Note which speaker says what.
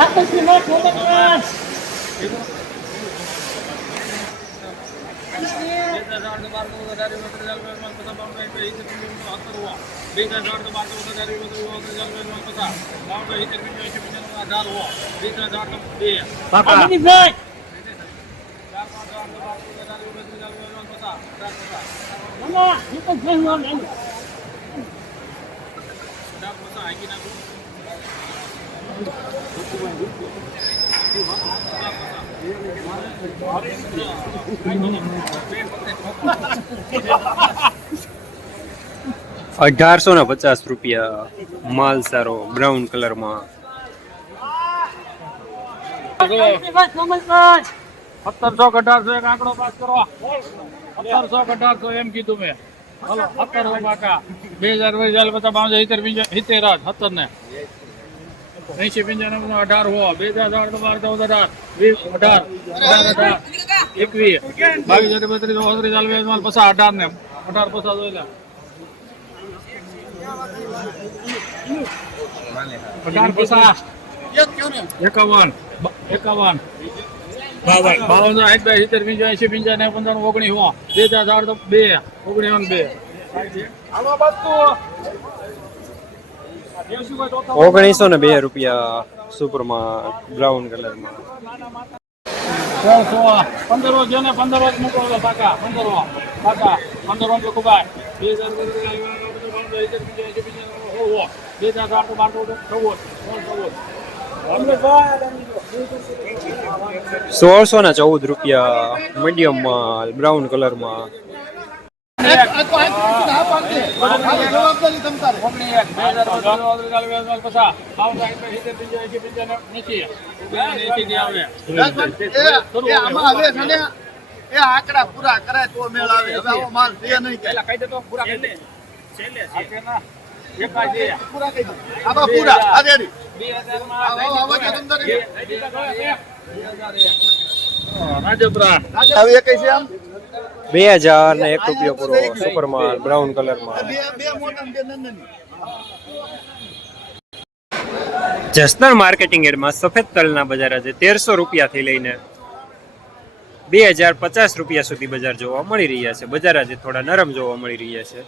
Speaker 1: Satu
Speaker 2: silat, bukan kelas. Thank you.
Speaker 1: અઢારસો ને પચાસ રૂપિયા માલ સારો બ્રાઉન કલરમાં
Speaker 3: સત્તરસો અઢારસો એક આંકડો પાસ કરો. સત્તરસો અઢારસો એમ કીધું મેં. હલો સત્તર બે હજાર વીસ હજાર પચાસ બાવન સિત્તેર સિત્તેર સત્તર ને એસી પિંજર અઢાર હો બે હજાર અઢાર બાર ચૌદ અઢાર વીસ અઢાર અઢાર અઢાર એકવીસ બાવીસ હજાર બત્રીસ ચોત્રીસ ચાલીસ બેતાલીસ પચાસ અઢાર ને અઢાર પચાસ જોઈ લે અઢાર પચાસ એકાવન. એકાવન બાવન સાઠ બે સિત્તેર પંચ્યાસી એસી પંચાવન પંચાવન ઓગણીસ હો બે હજાર તો બે ઓગણીસ બે
Speaker 1: ઓગણીસો ને બે રૂપિયા સુપરમાં બ્રાઉન કલરમાં
Speaker 3: સો સો પંદર વર્ષ છે ને પંદર વર્ષ મૂકો હવે પાકા પંદર પાકા પંદર વર્ષ લોકો બે હજાર બે હજાર ચાર તો ચૌદ ચૌદ
Speaker 1: સોળસો ને ચૌદ રૂપિયા મીડિયમ માલ બ્રાઉન કલરમાં
Speaker 4: એ પૂરા કરે તો મેળ આવે માલ છે નહીં પૂરા કહી દો આમાં પૂરા તમ
Speaker 3: રાજપરા
Speaker 4: હવે એ કઈ છે આમ?
Speaker 1: બે હજાર ને એક રૂપિયો પૂરો સુપર માલ બ્રાઉન કલરમાં. જસદણ માર્કેટિંગ એડમાં સફેદ તલના બજાર આજે તેરસો રૂપિયાથી લઈને બે હજાર પચાસ રૂપિયા સુધી બજાર જોવા મળી રહ્યા છે. બજાર આજે થોડા નરમ જોવા મળી રહ્યા છે.